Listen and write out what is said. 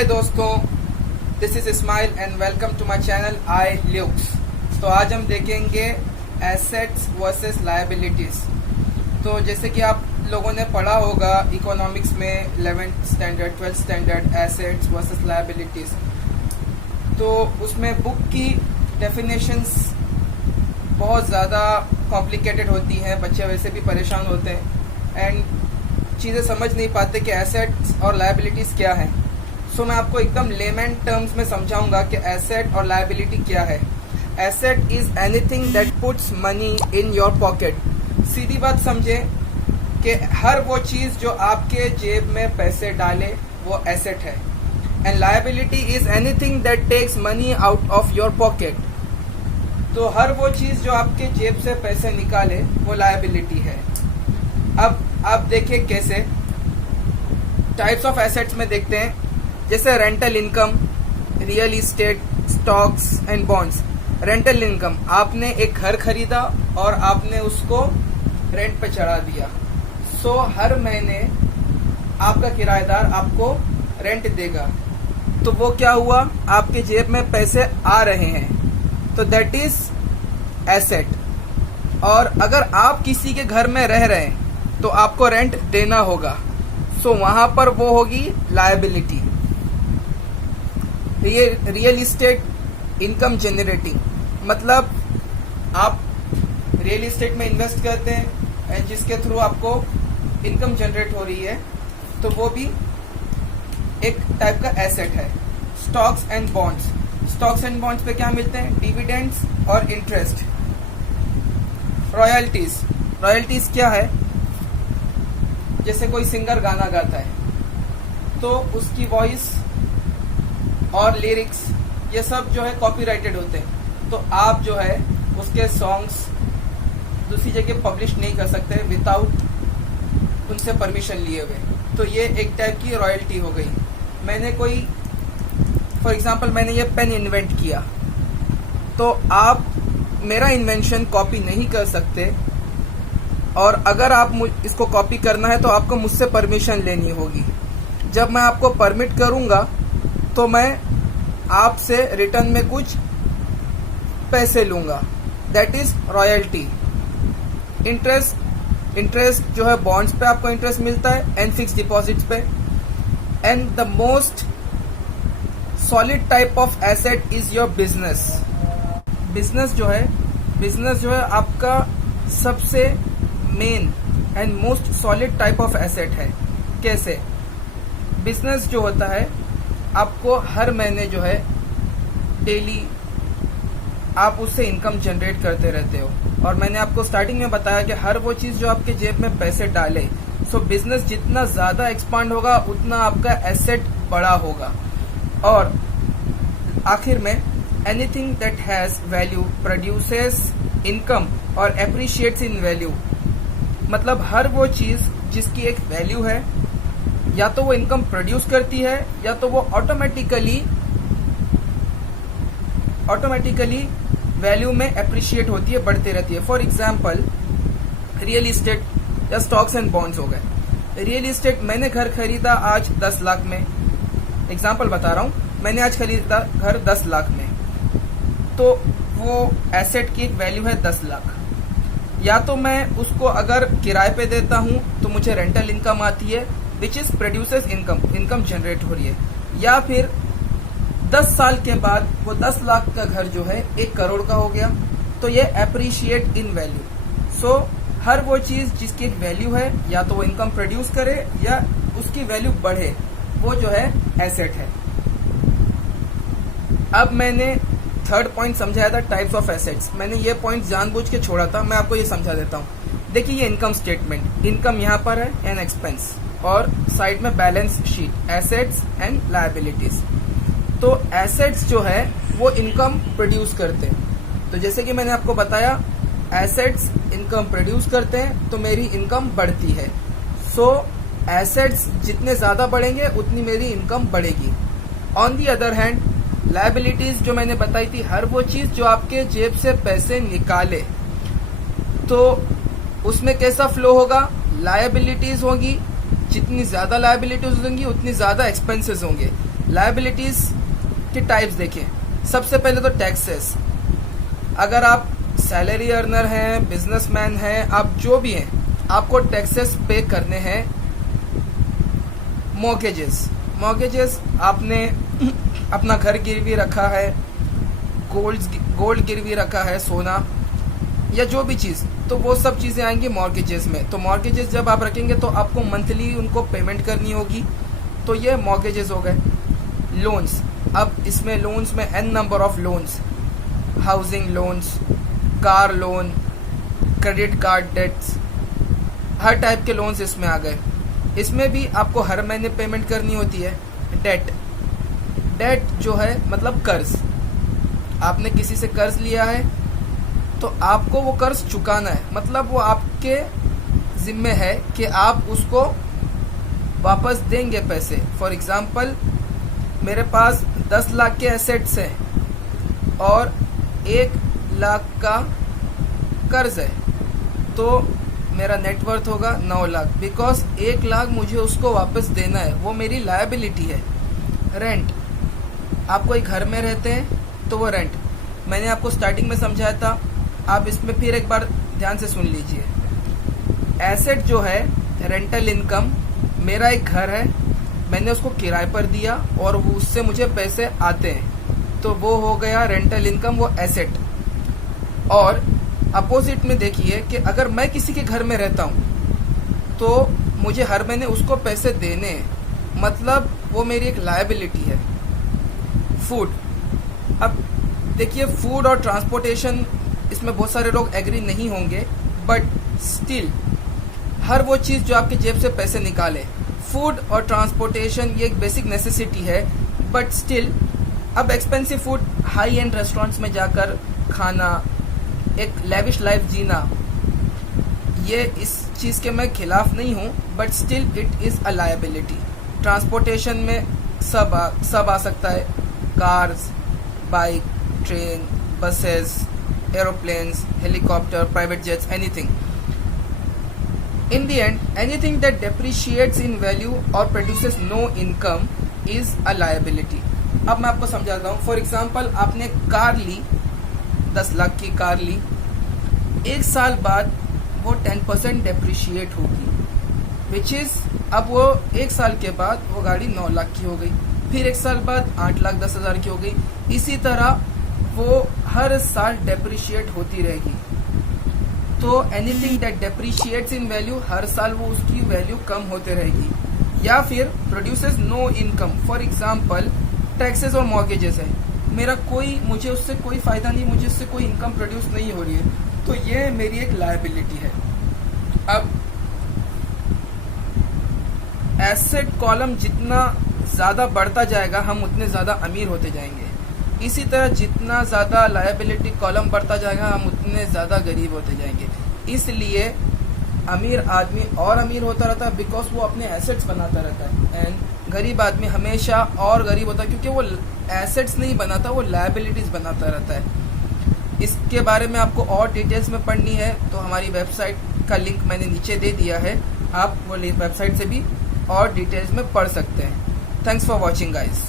हे दोस्तों, this is Ismail and welcome to my channel I Lux. तो आज हम देखेंगे एसेट्स वर्सेस लायबिलिटीज। तो जैसे कि आप लोगों ने पढ़ा होगा इकोनॉमिक्स में 11th standard 12th standard, assets versus liabilities. तो उसमें बुक की डेफिनेशंस बहुत ज़्यादा कॉम्प्लिकेटेड होती हैं, बच्चे वैसे भी परेशान होते हैं एंड चीज़ें समझ नहीं पाते कि एसेट्स और लायबिलिटीज़ क्या है। सो मैं आपको एकदम लेमैन टर्म्स में समझाऊंगा कि एसेट और लायबिलिटी क्या है। Asset is anything that puts money in your pocket. सीधी बात समझे कि हर वो चीज़ जो आपके जेब में पैसे डाले वो एसेट है। And liability is anything that takes money out of your pocket. तो हर वो चीज़ जो आपके जेब से पैसे निकाले वो लायबिलिटी है। अब आप देखिए कैसे। टाइप्स ऑफ एसेट्स में देखते हैं, जैसे rental income, real estate, stocks and bonds. Rental income, आपने एक घर खरीदा और आपने उसको रेंट पे चढ़ा दिया। सो हर महीने आपका किराएदार आपको रेंट देगा, तो वो क्या हुआ, आपके जेब में पैसे आ रहे हैं, तो दैट इज एसेट। और अगर आप किसी के घर में रह रहे हैं तो आपको रेंट देना होगा, सो वहां पर वो होगी लायबिलिटी। ये रियल इस्टेट इनकम जनरेटिंग, मतलब आप रियल इस्टेट में इन्वेस्ट करते हैं एंड जिसके थ्रू आपको इनकम जनरेट हो रही है, तो वो भी एक टाइप का एसेट है। Stocks and bonds, stocks and bonds पे क्या मिलते हैं, डिविडेंड्स और इंटरेस्ट। रॉयल्टीज, रॉयल्टीज क्या है, जैसे कोई सिंगर गाना गाता है तो उसकी वॉइस और लिरिक्स ये सब जो है कॉपीराइटेड होते हैं, तो आप जो है उसके सॉन्ग्स दूसरी जगह पब्लिश नहीं कर सकते विदाउट उनसे परमिशन लिए हुए। तो ये एक टाइप की रॉयल्टी हो गई। मैंने कोई फॉर एग्जांपल मैंने ये पेन इन्वेंट किया, तो आप मेरा इन्वेंशन कॉपी नहीं कर सकते, और अगर आप इसको कॉपी करना है तो आपको मुझसे परमिशन लेनी होगी। जब मैं आपको परमिट करूंगा तो मैं आपसे रिटर्न में कुछ पैसे लूंगा, दैट इज रॉयल्टी। इंटरेस्ट जो है बॉन्ड्स पे आपको इंटरेस्ट मिलता है एंड फिक्स डिपॉजिट्स पे। And the most solid type of asset is your business. Business जो है आपका सबसे main and most solid type of asset है। कैसे? बिजनेस जो होता है आपको हर महीने जो है डेली आप उससे इनकम जनरेट करते रहते हो। और मैंने आपको स्टार्टिंग में बताया कि हर वो चीज जो आपके जेब में पैसे डाले, सो बिजनेस जितना ज्यादा एक्सपांड होगा उतना आपका एसेट बड़ा होगा। और आखिर में anything that has value produces income और एप्रिशिएट्स इन वैल्यू। मतलब हर वो चीज जिसकी एक वैल्यू है, या तो वो इनकम प्रोड्यूस करती है या तो वो ऑटोमेटिकली वैल्यू में एप्रिशिएट होती है, बढ़ती रहती है। फॉर एग्जाम्पल रियल इस्टेट या स्टॉक्स एंड बॉन्ड्स हो गए। रियल इस्टेट, मैंने घर खरीदा आज 10 लाख में, एग्जाम्पल बता रहा हूं, मैंने आज खरीदा घर 10 लाख में, तो वो एसेट की एक वैल्यू है 10 लाख। या तो मैं उसको अगर किराए पे देता हूं तो मुझे रेंटल इनकम आती है which is produces income generate हो रही है। या फिर 10 साल के बाद वो 10 लाख का घर जो है 1 करोड़ का हो गया, तो ये एप्रिशिएट इन वैल्यू। सो हर वो चीज जिसकी एक वैल्यू है, या तो वो इनकम प्रोड्यूस करे या उसकी वैल्यू बढ़े, वो जो है एसेट है। अब मैंने थर्ड पॉइंट समझाया था टाइप्स ऑफ एसेट्स। मैंने ये पॉइंट जानबूझ के छोड़ा था, मैं आपको ये समझा देता हूँ। देखिए ये इनकम स्टेटमेंट, इनकम यहाँ पर है एंड एक्सपेंस, और साइड में balance sheet, assets and liabilities. तो एसेट्स जो है वो इनकम प्रोड्यूस करते हैं। तो जैसे कि मैंने आपको बताया, एसेट्स इनकम प्रोड्यूस करते हैं तो मेरी इनकम बढ़ती है। सो एसेट्स जितने ज्यादा बढ़ेंगे उतनी मेरी इनकम बढ़ेगी। On the other hand liabilities जो मैंने बताई थी, हर वो चीज जो आपके जेब से पैसे निकाले, तो उसमें कैसा फ्लो होगा, लायबिलिटीज होगी। जितनी ज्यादा लायबिलिटीज होंगी उतनी ज्यादा एक्सपेंसेस होंगे। लायबिलिटीज के टाइप्स देखें। सबसे पहले तो टैक्सेस। अगर आप सैलरी अर्नर हैं, बिजनेसमैन हैं, आप जो भी हैं, आपको टैक्सेस पे करने हैं। मॉर्गेजेस आपने अपना घर गिरवी रखा है, गोल्ड गिरवी रखा है, सोना या जो भी चीज़, तो वो सब चीज़ें आएंगी मॉर्गेजेस में। तो मॉर्गेजेस जब आप रखेंगे तो आपको मंथली उनको पेमेंट करनी होगी, तो ये मॉर्गेजेस हो गए। लोन्स, अब इसमें लोन्स में n number of loans, housing loans, car loan, credit card debts, हर टाइप के लोन्स इसमें आ गए। इसमें भी आपको हर महीने पेमेंट करनी होती है। डेट जो है मतलब कर्ज, आपने किसी से कर्ज लिया है तो आपको वो कर्ज चुकाना है, मतलब वो आपके जिम्मे है कि आप उसको वापस देंगे पैसे। फॉर एग्जांपल, मेरे पास 10 लाख के एसेट्स हैं और 1 लाख का कर्ज है, तो मेरा नेटवर्थ होगा 9 लाख, बिकॉज 1 लाख मुझे उसको वापस देना है, वो मेरी लायबिलिटी है। रेंट, आप कोई घर में रहते हैं तो वो रेंट, मैंने आपको स्टार्टिंग में समझाया था, आप इसमें फिर एक बार ध्यान से सुन लीजिए। एसेट जो है रेंटल इनकम, मेरा एक घर है, मैंने उसको किराए पर दिया और उससे मुझे पैसे आते हैं, तो वो हो गया रेंटल इनकम, वो एसेट। और अपोजिट में देखिए कि अगर मैं किसी के घर में रहता हूँ तो मुझे हर महीने उसको पैसे देने हैं, मतलब वो मेरी एक लायबिलिटी है। फूड, अब देखिए फूड और ट्रांसपोर्टेशन, इसमें बहुत सारे लोग एग्री नहीं होंगे, बट स्टिल हर वो चीज़ जो आपके जेब से पैसे निकाले, फूड और ट्रांसपोर्टेशन ये एक बेसिक नेसेसिटी है, बट स्टिल अब expensive food, high and restaurants में जाकर खाना, एक लेविश लाइफ जीना, ये इस चीज़ के मैं खिलाफ नहीं हूँ, but still it is a liability. Transportation में सब आ सकता है, cars, bike, train, buses, aeroplanes, helicopter, private jets, anything. In the end, anything that depreciates in value or produces no income is a liability. अब मैं आपको समझाता हूँ। For example, आपने कार ली, 10 लाख की कार ली, 1 साल बाद वो 10% डेप्रिशिएट होगी, विच इज अब वो 1 साल के बाद वो गाड़ी 9 लाख की हो गई, फिर 1 साल बाद 8,10,000 की हो गई। इसी तरह वो हर साल डेप्रिशिएट होती रहेगी। तो anything that depreciates in value, हर साल वो उसकी वैल्यू कम होते रहेगी। या फिर produces no income, for example taxes और मॉर्गेजेस है, मुझे उससे कोई फायदा नहीं, मुझे उससे कोई इनकम प्रोड्यूस नहीं हो रही है, तो ये मेरी एक लायबिलिटी है। अब एसेट कॉलम जितना ज्यादा बढ़ता जाएगा, हम उतने ज्यादा अमीर होते जाएंगे। इसी तरह जितना ज्यादा लायबिलिटी कॉलम बढ़ता जाएगा, हम उतने ज्यादा गरीब होते जाएंगे। इसलिए अमीर आदमी और अमीर होता रहता है, बिकॉज वो अपने एसेट्स बनाता रहता है, एंड गरीब आदमी हमेशा और गरीब होता है, क्योंकि वो एसेट्स नहीं बनाता, वो लायबिलिटीज बनाता रहता है। इसके बारे में आपको और डिटेल्स में पढ़नी है तो हमारी वेबसाइट का लिंक मैंने नीचे दे दिया है, आप वो वेबसाइट से भी और डिटेल्स में पढ़ सकते हैं। Thanks for watching guys.